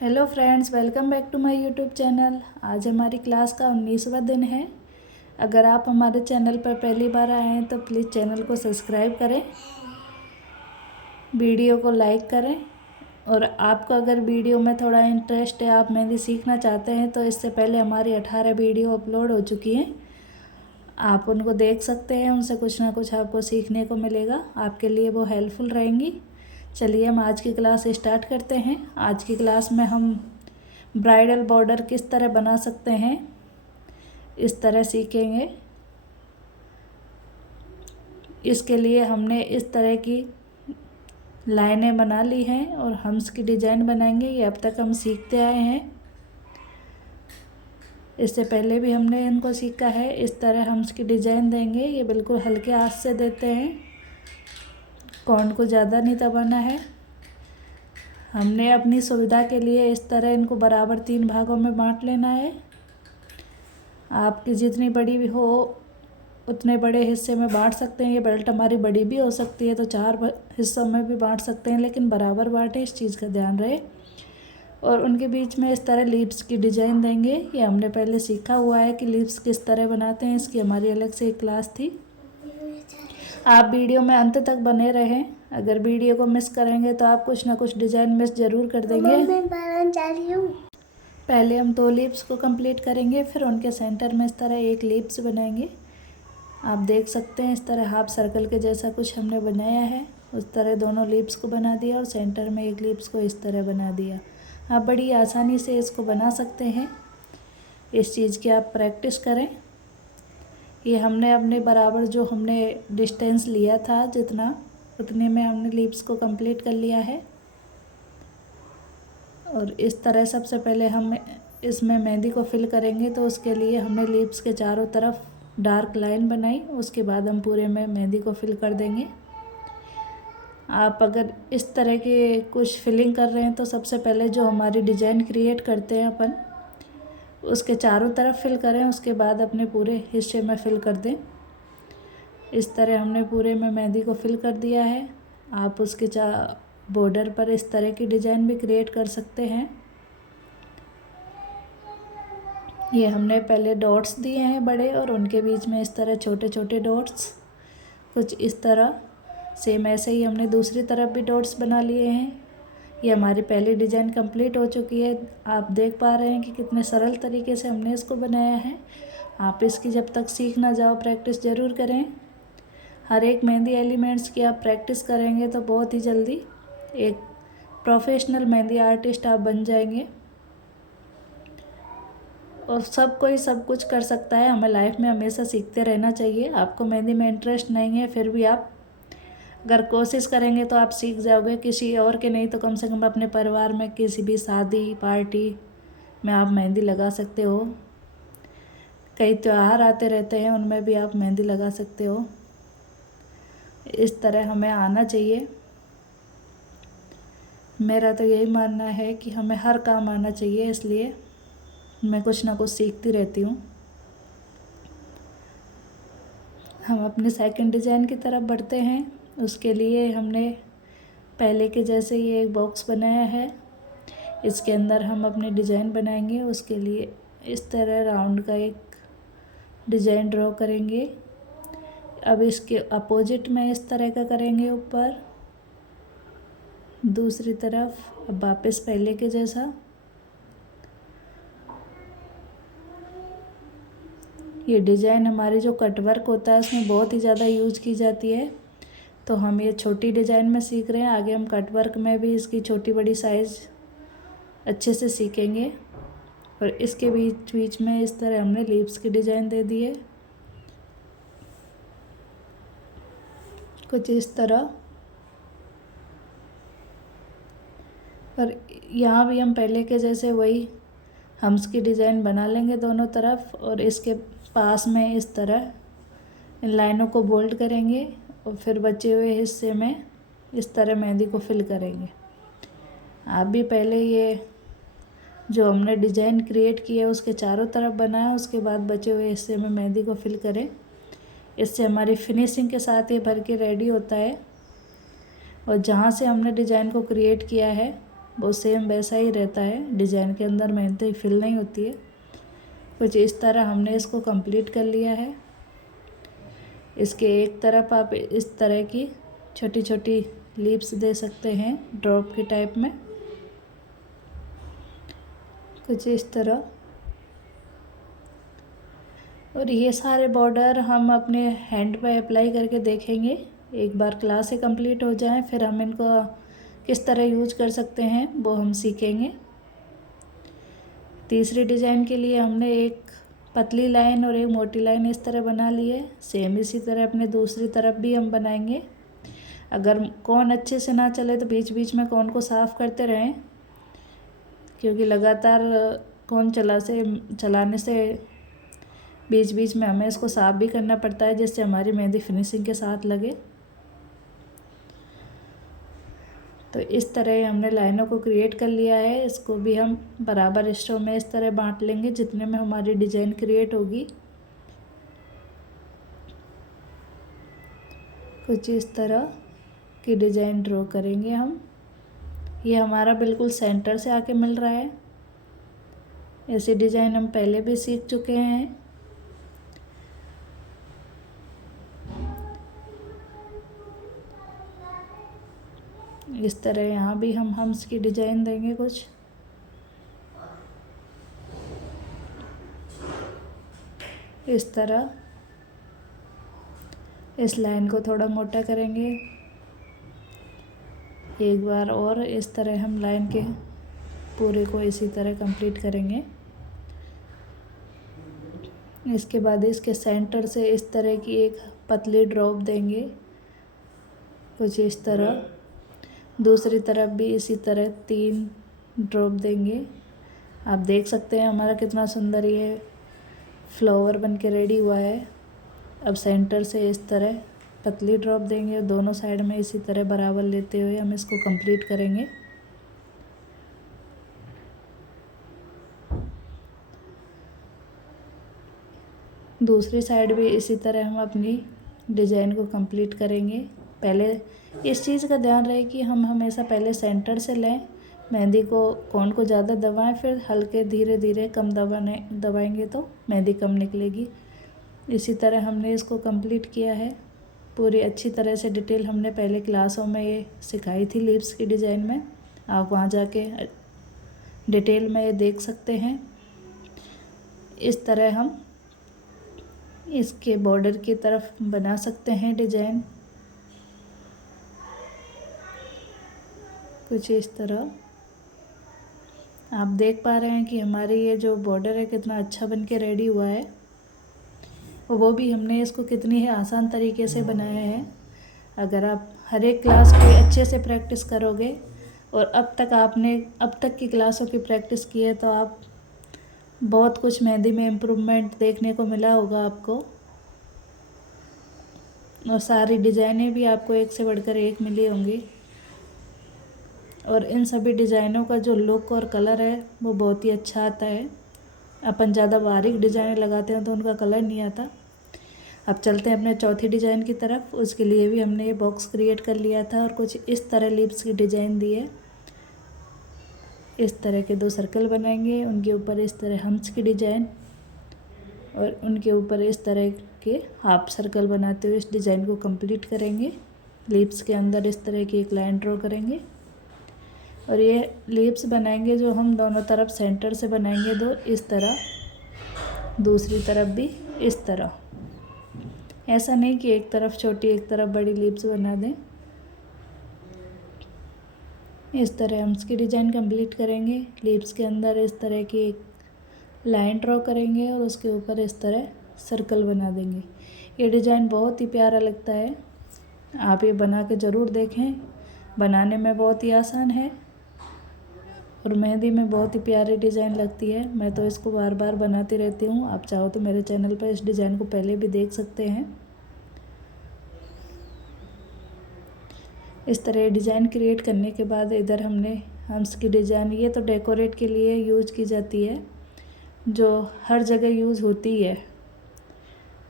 Hello friends, welcome back to my YouTube channel. आज हमारी class का 19वां दिन है। अगर आप हमारे चैनल पर पहली बार आए हैं तो प्लीज़ चैनल को सब्सक्राइब करें, वीडियो को लाइक करें। और आपको अगर वीडियो में थोड़ा इंटरेस्ट है, आप मेहंदी सीखना चाहते हैं, तो इससे पहले हमारी 18 वीडियो अपलोड हो चुकी हैं। आप उनको देख सकते हैं, उनसे कुछ ना कुछ आपको सीखने को मिलेगा, आपके लिए वो हेल्पफुल रहेंगी। चलिए हम आज की क्लास स्टार्ट करते हैं। आज की क्लास में हम ब्राइडल बॉर्डर किस तरह बना सकते हैं, इस तरह सीखेंगे। इसके लिए हमने इस तरह की लाइनें बना ली हैं और हम्स की डिज़ाइन बनाएंगे। ये अब तक हम सीखते आए हैं, इससे पहले भी हमने इनको सीखा है। इस तरह हम्स की डिज़ाइन देंगे। ये बिल्कुल हल्के हाथ से देते हैं, कॉर्न को ज़्यादा नहीं दबाना है। हमने अपनी सुविधा के लिए इस तरह इनको बराबर 3 भागों में बांट लेना है। आपकी जितनी बड़ी भी हो उतने बड़े हिस्से में बांट सकते हैं। ये बेल्ट हमारी बड़ी भी हो सकती है तो 4 हिस्सों में भी बांट सकते हैं, लेकिन बराबर बांटें, इस चीज़ का ध्यान रहे। और उनके बीच में इस तरह लीव्स की डिज़ाइन देंगे। ये हमने पहले सीखा हुआ है कि लीव्स किस तरह बनाते हैं, इसकी हमारी अलग से एक क्लास थी। आप वीडियो में अंत तक बने रहें। अगर वीडियो को मिस करेंगे तो आप कुछ ना कुछ डिज़ाइन मिस ज़रूर कर देंगे। मैं बनाना चाह रही हूँ। पहले हम 2 लीव्स को कंप्लीट करेंगे, फिर उनके सेंटर में इस तरह एक लीव्स बनाएंगे। आप देख सकते हैं इस तरह हाफ सर्कल के जैसा कुछ हमने बनाया है। उस तरह दोनों लीव्स को बना दिया और सेंटर में एक लीव्स को इस तरह बना दिया। आप बड़ी आसानी से इसको बना सकते हैं, इस चीज़ की आप प्रैक्टिस करें। ये हमने अपने बराबर जो हमने डिस्टेंस लिया था जितना, उतने में हमने लीव्स को कंप्लीट कर लिया है। और इस तरह सबसे पहले हम इसमें मेहंदी को फिल करेंगे, तो उसके लिए हमने लीव्स के चारों तरफ डार्क लाइन बनाई। उसके बाद हम पूरे में मेहंदी को फिल कर देंगे। आप अगर इस तरह के कुछ फिलिंग कर रहे हैं तो सबसे पहले जो हमारी डिज़ाइन क्रिएट करते हैं अपन, उसके चारों तरफ फिल करें, उसके बाद अपने पूरे हिस्से में फिल कर दें। इस तरह हमने पूरे में मेहंदी को फिल कर दिया है। आप उसके बॉर्डर पर इस तरह की डिज़ाइन भी क्रिएट कर सकते हैं। ये हमने पहले डॉट्स दिए हैं बड़े, और उनके बीच में इस तरह छोटे छोटे डॉट्स, कुछ इस तरह। सेम ऐसे ही हमने दूसरी तरफ भी डॉट्स बना लिए हैं। ये हमारी पहली डिज़ाइन कंप्लीट हो चुकी है। आप देख पा रहे हैं कि कितने सरल तरीके से हमने इसको बनाया है। आप इसकी जब तक सीख ना जाओ प्रैक्टिस ज़रूर करें। हर एक मेहंदी एलिमेंट्स की आप प्रैक्टिस करेंगे तो बहुत ही जल्दी एक प्रोफेशनल मेहंदी आर्टिस्ट आप बन जाएंगे। और सब कोई सब कुछ कर सकता है। हमें लाइफ में हमेशा सीखते रहना चाहिए। आपको मेहंदी में इंटरेस्ट नहीं है, फिर भी आप अगर कोशिश करेंगे तो आप सीख जाओगे। किसी और के नहीं तो कम से कम अपने परिवार में किसी भी शादी पार्टी में आप मेहंदी लगा सकते हो। कई त्यौहार आते रहते हैं, उनमें भी आप मेहंदी लगा सकते हो। इस तरह हमें आना चाहिए। मेरा तो यही मानना है कि हमें हर काम आना चाहिए, इसलिए मैं कुछ ना कुछ सीखती रहती हूँ। हम अपने सेकंड डिज़ाइन की तरफ बढ़ते हैं। उसके लिए हमने पहले के जैसे ये एक बॉक्स बनाया है, इसके अंदर हम अपनी डिज़ाइन बनाएंगे। उसके लिए इस तरह राउंड का एक डिज़ाइन ड्रॉ करेंगे। अब इसके अपोजिट में इस तरह का करेंगे ऊपर, दूसरी तरफ अब वापस पहले के जैसा। ये डिज़ाइन हमारी जो कटवर्क होता है उसमें बहुत ही ज़्यादा यूज की जाती है, तो हम ये छोटी डिज़ाइन में सीख रहे हैं। आगे हम कटवर्क में भी इसकी छोटी बड़ी साइज़ अच्छे से सीखेंगे। और इसके बीच बीच में इस तरह हमने लीव्स की डिज़ाइन दे दी है, कुछ इस तरह। और यहाँ भी हम पहले के जैसे वही हम्स की डिज़ाइन बना लेंगे दोनों तरफ, और इसके पास में इस तरह इन लाइनों को बोल्ड करेंगे और फिर बचे हुए हिस्से में इस तरह मेहंदी को फिल करेंगे। आप भी पहले ये जो हमने डिज़ाइन क्रिएट की है उसके चारों तरफ बनाया, उसके बाद बचे हुए हिस्से में मेहंदी को फिल करें। इससे हमारी फिनिशिंग के साथ ये भर के रेडी होता है। और जहाँ से हमने डिज़ाइन को क्रिएट किया है वो सेम वैसा ही रहता है, डिज़ाइन के अंदर मेहंदी फिल नहीं होती है। कुछ इस तरह हमने इसको कंप्लीट कर लिया है। इसके एक तरफ आप इस तरह की छोटी छोटी लीव्स दे सकते हैं ड्रॉप के टाइप में, कुछ इस तरह। और ये सारे बॉर्डर हम अपने हैंड पे अप्लाई करके देखेंगे। एक बार क्लास कंप्लीट हो जाए फिर हम इनको किस तरह यूज कर सकते हैं वो हम सीखेंगे। तीसरी डिज़ाइन के लिए हमने एक पतली लाइन और एक मोटी लाइन इस तरह बना ली है। सेम इसी तरह अपने दूसरी तरफ भी हम बनाएंगे। अगर कौन अच्छे से ना चले तो बीच बीच में कौन को साफ़ करते रहें, क्योंकि लगातार कौन चलाने से बीच बीच में हमें इसको साफ़ भी करना पड़ता है, जिससे हमारी मेहंदी फिनिशिंग के साथ लगे। तो इस तरह हमने लाइनों को क्रिएट कर लिया है। इसको भी हम बराबर हिस्सों में इस तरह बांट लेंगे जितने में हमारी डिज़ाइन क्रिएट होगी। कुछ इस तरह की डिज़ाइन ड्रॉ करेंगे हम। ये हमारा बिल्कुल सेंटर से आके मिल रहा है। ऐसी डिज़ाइन हम पहले भी सीख चुके हैं। इस तरह यहाँ भी हम हम्स की डिज़ाइन देंगे कुछ। इस तरह इस लाइन को थोड़ा मोटा करेंगे। एक बार और इस तरह हम लाइन के पूरे को इसी तरह कंप्लीट करेंगे। इसके बाद इसके सेंटर से इस तरह की एक पतली ड्रॉप देंगे, कुछ इस तरह। दूसरी तरफ भी इसी तरह 3 ड्रॉप देंगे। आप देख सकते हैं हमारा कितना सुंदर ये फ्लावर बन के रेडी हुआ है। अब सेंटर से इस तरह पतली ड्रॉप देंगे और दोनों साइड में इसी तरह बराबर लेते हुए हम इसको कंप्लीट करेंगे। दूसरी साइड भी इसी तरह हम अपनी डिज़ाइन को कंप्लीट करेंगे। पहले इस चीज़ का ध्यान रहे कि हम हमेशा पहले सेंटर से लें, मेहंदी को कोन को ज़्यादा दबाएं, फिर हल्के धीरे धीरे कम दबाएंगे तो मेहंदी कम निकलेगी। इसी तरह हमने इसको कंप्लीट किया है। पूरी अच्छी तरह से डिटेल हमने पहले क्लासों में ये सिखाई थी लीव्स की डिज़ाइन में। आप वहाँ जाके डिटेल में ये देख सकते हैं। इस तरह हम इसके बॉर्डर की तरफ बना सकते हैं डिज़ाइन, कुछ इस तरह। आप देख पा रहे हैं कि हमारी ये जो बॉर्डर है कितना अच्छा बन के रेडी हुआ है। वो भी हमने इसको कितनी ही आसान तरीके से बनाया है। अगर आप हर एक क्लास को अच्छे से प्रैक्टिस करोगे और अब तक की क्लासों की प्रैक्टिस की है तो आप बहुत कुछ मेहंदी में इम्प्रूवमेंट देखने को मिला होगा आपको। और सारी डिज़ाइनें भी आपको एक से बढ़कर एक मिली होंगी। और इन सभी डिज़ाइनों का जो लुक और कलर है वो बहुत ही अच्छा आता है। अपन ज़्यादा बारीक डिज़ाइनें लगाते हैं तो उनका कलर नहीं आता। अब चलते हैं अपने चौथी डिज़ाइन की तरफ। उसके लिए भी हमने ये बॉक्स क्रिएट कर लिया था और कुछ इस तरह लीव्स की डिज़ाइन दी है। इस तरह के 2 सर्कल बनाएंगे, उनके ऊपर इस तरह हम्स की डिज़ाइन और उनके ऊपर इस तरह के हाफ सर्कल बनाते हुए इस डिज़ाइन को कंप्लीट करेंगे। लीव्स के अंदर इस तरह की एक लाइन ड्रॉ करेंगे और ये लीव्स बनाएंगे जो हम दोनों तरफ सेंटर से बनाएंगे 2 इस तरह, दूसरी तरफ भी इस तरह। ऐसा नहीं कि एक तरफ छोटी एक तरफ बड़ी लीव्स बना दें। इस तरह हम इसकी डिज़ाइन कंप्लीट करेंगे। लीव्स के अंदर इस तरह की एक लाइन ड्रॉ करेंगे और उसके ऊपर इस तरह सर्कल बना देंगे। ये डिज़ाइन बहुत ही प्यारा लगता है। आप ये बना के ज़रूर देखें। बनाने में बहुत ही आसान है और मेहंदी में बहुत ही प्यारी डिज़ाइन लगती है। मैं तो इसको बार बार बनाती रहती हूँ। आप चाहो तो मेरे चैनल पर इस डिज़ाइन को पहले भी देख सकते हैं। इस तरह डिज़ाइन क्रिएट करने के बाद इधर हमने हम्स की डिज़ाइन, ये तो डेकोरेट के लिए यूज की जाती है, जो हर जगह यूज़ होती है।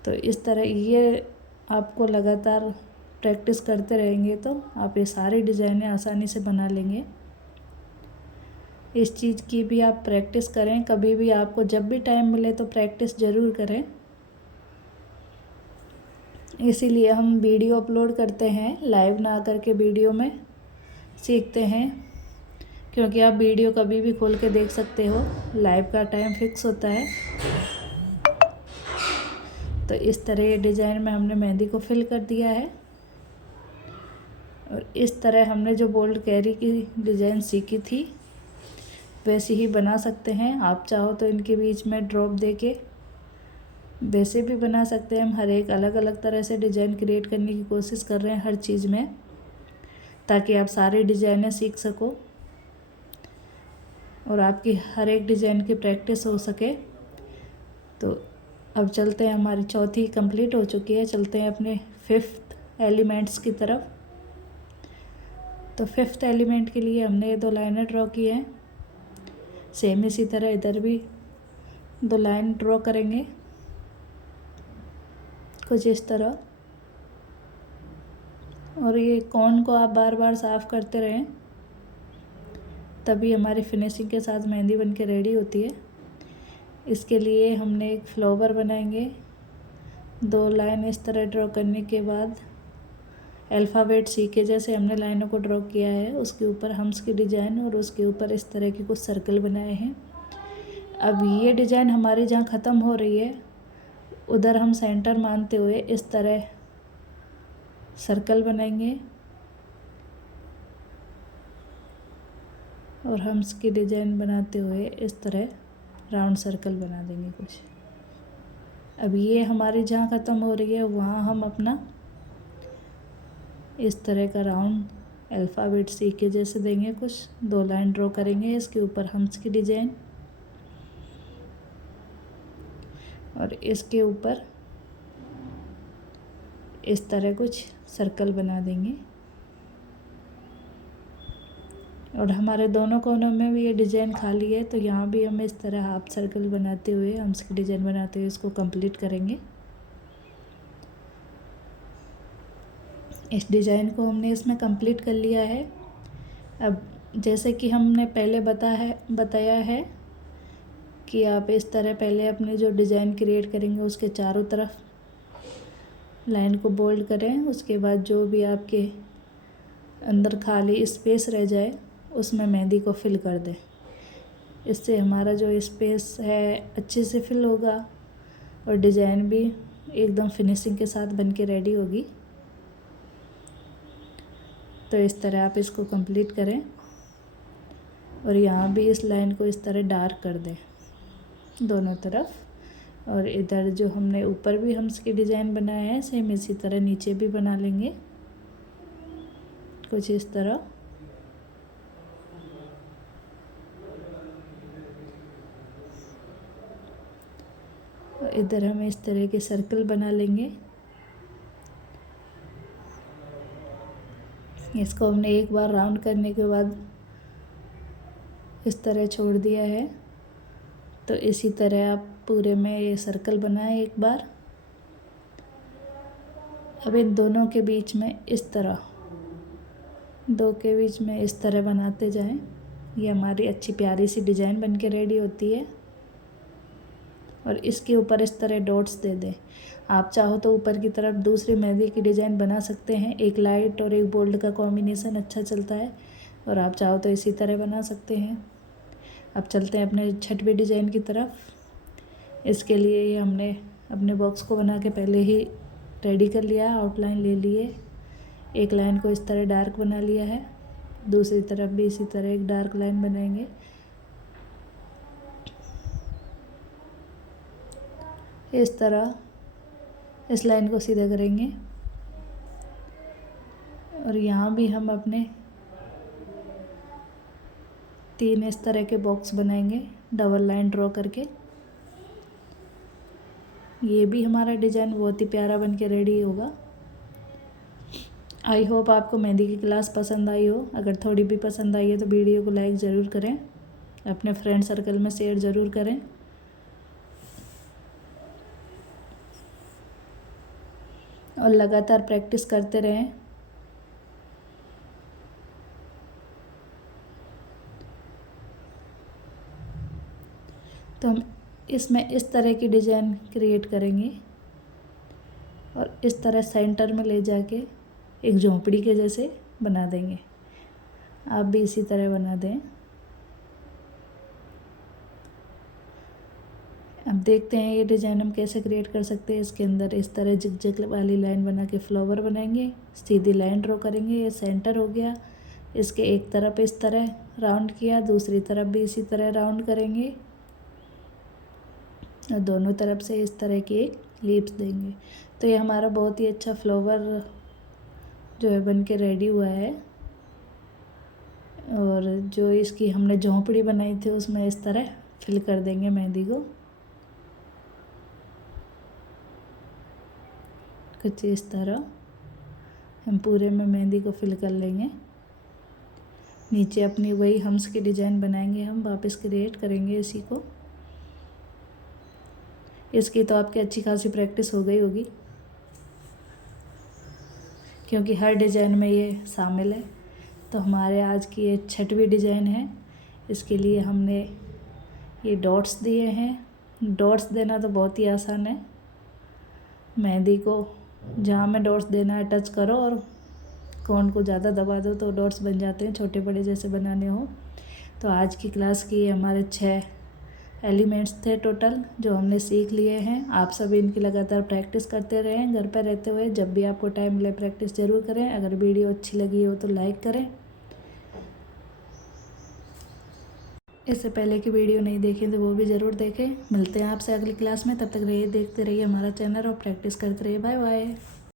तो इस तरह ये आपको लगातार प्रैक्टिस करते रहेंगे तो आप ये सारी डिज़ाइनें आसानी से बना लेंगे। इस चीज़ की भी आप प्रैक्टिस करें, कभी भी आपको जब भी टाइम मिले तो प्रैक्टिस ज़रूर करें। इसीलिए हम वीडियो अपलोड करते हैं, लाइव ना करके वीडियो में सीखते हैं, क्योंकि आप वीडियो कभी भी खोल के देख सकते हो, लाइव का टाइम फिक्स होता है। तो इस तरह ये डिज़ाइन में हमने मेहंदी को फिल कर दिया है। और इस तरह हमने जो बोल्ड कैरी की डिज़ाइन सीखी थी वैसे ही बना सकते हैं। आप चाहो तो इनके बीच में ड्रॉप देके वैसे भी बना सकते हैं। हम हर एक अलग अलग तरह से डिज़ाइन क्रिएट करने की कोशिश कर रहे हैं हर चीज़ में, ताकि आप सारी डिज़ाइनें सीख सको और आपकी हर एक डिज़ाइन की प्रैक्टिस हो सके। तो अब चलते हैं, हमारी चौथी कंप्लीट हो चुकी है, चलते हैं अपने फिफ्थ एलिमेंट्स की तरफ। तो फिफ्थ एलिमेंट के लिए हमने ये 2 लाइनें ड्रॉ की हैं। सेम इसी तरह इधर भी 2 लाइन ड्रॉ करेंगे कुछ इस तरह। और ये कॉर्न को आप बार बार साफ़ करते रहें, तभी हमारी फिनिशिंग के साथ मेहंदी बन के रेडी होती है। इसके लिए हमने एक फ्लावर बनाएंगे। 2 लाइन इस तरह ड्रॉ करने के बाद अल्फ़ाबेट सी के जैसे हमने लाइनों को ड्रॉ किया है, उसके ऊपर हम्स की डिज़ाइन और उसके ऊपर इस तरह के कुछ सर्कल बनाए हैं। अब ये डिज़ाइन हमारी जहाँ ख़त्म हो रही है उधर हम सेंटर मानते हुए इस तरह सर्कल बनाएंगे और हम्स की डिज़ाइन बनाते हुए इस तरह राउंड सर्कल बना देंगे कुछ। अब ये हमारी जहाँ ख़त्म हो रही है वहाँ हम अपना इस तरह का राउंड अल्फ़ाबेट सी के जैसे देंगे कुछ। 2 लाइन ड्रॉ करेंगे, इसके ऊपर हम्स की डिज़ाइन और इसके ऊपर इस तरह कुछ सर्कल बना देंगे। और हमारे दोनों कोनों में भी ये डिज़ाइन खाली है, तो यहाँ भी हम इस तरह हाफ सर्कल बनाते हुए हम्स की डिज़ाइन बनाते हुए इसको कंप्लीट करेंगे। इस डिज़ाइन को हमने इसमें कंप्लीट कर लिया है। अब जैसे कि हमने पहले बताया है कि आप इस तरह पहले अपने जो डिज़ाइन क्रिएट करेंगे उसके चारों तरफ लाइन को बोल्ड करें, उसके बाद जो भी आपके अंदर खाली स्पेस रह जाए उसमें मेहंदी को फिल कर दें। इससे हमारा जो स्पेस है अच्छे से फिल होगा और डिज़ाइन भी एकदम फिनिशिंग के साथ बन के रेडी होगी। तो इस तरह आप इसको कंप्लीट करें और यहाँ भी इस लाइन को इस तरह डार्क कर दें दोनों तरफ। और इधर जो हमने ऊपर भी हम्स की डिज़ाइन बनाया है सेम इसी तरह नीचे भी बना लेंगे कुछ इस तरह। इधर हम इस तरह के सर्कल बना लेंगे। इसको हमने एक बार राउंड करने के बाद इस तरह छोड़ दिया है। तो इसी तरह आप पूरे में ये सर्कल बनाएं एक बार। अब इन दोनों के बीच में इस तरह 2 के बीच में इस तरह बनाते जाएं। ये हमारी अच्छी प्यारी सी डिज़ाइन बन के रेडी होती है। और इसके ऊपर इस तरह डॉट्स दे दें। आप चाहो तो ऊपर की तरफ दूसरी मेहंदी की डिज़ाइन बना सकते हैं, एक लाइट और एक बोल्ड का कॉम्बिनेशन अच्छा चलता है, और आप चाहो तो इसी तरह बना सकते हैं। अब चलते हैं अपने छठवीं डिज़ाइन की तरफ। इसके लिए ये हमने अपने बॉक्स को बना के पहले ही रेडी कर लिया, आउटलाइन ले लिए। एक लाइन को इस तरह डार्क बना लिया है, दूसरी तरफ भी इसी तरह एक डार्क लाइन बनाएंगे। इस तरह इस लाइन को सीधा करेंगे और यहाँ भी हम अपने 3 इस तरह के बॉक्स बनाएंगे डबल लाइन ड्रॉ करके। ये भी हमारा डिज़ाइन बहुत ही प्यारा बन के रेडी होगा। आई होप आपको मेहंदी की क्लास पसंद आई हो। अगर थोड़ी भी पसंद आई है तो वीडियो को लाइक ज़रूर करें, अपने फ्रेंड सर्कल में शेयर ज़रूर करें और लगातार प्रैक्टिस करते रहें। तो हम इसमें इस तरह की डिज़ाइन क्रिएट करेंगे और इस तरह सेंटर में ले जाके एक झोंपड़ी के जैसे बना देंगे। आप भी इसी तरह बना दें। अब देखते हैं ये डिज़ाइन हम कैसे क्रिएट कर सकते हैं। इसके अंदर इस तरह जिग वाली लाइन बना के फ्लावर बनाएंगे, सीधी लाइन ड्रॉ करेंगे। ये सेंटर हो गया। इसके एक तरफ इस तरह राउंड किया, दूसरी तरफ भी इसी तरह राउंड करेंगे और दोनों तरफ से इस तरह की एक लीव्स देंगे। तो ये हमारा बहुत ही अच्छा फ्लावर जो है बन के रेडी हुआ है। और जो इसकी हमने झोंपड़ी बनाई थी उसमें इस तरह फिल कर देंगे मेहंदी को, कुछ इस तरह हम पूरे में मेहंदी को फिल कर लेंगे। नीचे अपनी वही हम्स की डिज़ाइन बनाएंगे, हम वापस क्रिएट करेंगे इसी को। इसकी तो आपकी अच्छी खासी प्रैक्टिस हो गई होगी क्योंकि हर डिज़ाइन में ये शामिल है। तो हमारे आज की ये 6वीं डिज़ाइन है। इसके लिए हमने ये डॉट्स दिए हैं। डॉट्स देना तो बहुत ही आसान है। मेहंदी को जहाँ में डॉट्स देना है टच करो और कोन को ज़्यादा दबा दो तो डॉट्स बन जाते हैं, छोटे बड़े जैसे बनाने हो। तो आज की क्लास की हमारे 6 एलिमेंट्स थे टोटल जो हमने सीख लिए हैं। आप सभी इनकी लगातार प्रैक्टिस करते रहें घर पर रहते हुए। जब भी आपको टाइम मिले प्रैक्टिस ज़रूर करें। अगर वीडियो अच्छी लगी हो तो लाइक करें। इससे पहले की वीडियो नहीं देखें तो वो भी ज़रूर देखें। मिलते हैं आपसे अगली क्लास में। तब तक रहिए देखते रहिए हमारा चैनल और प्रैक्टिस करते रहिए। Bye bye.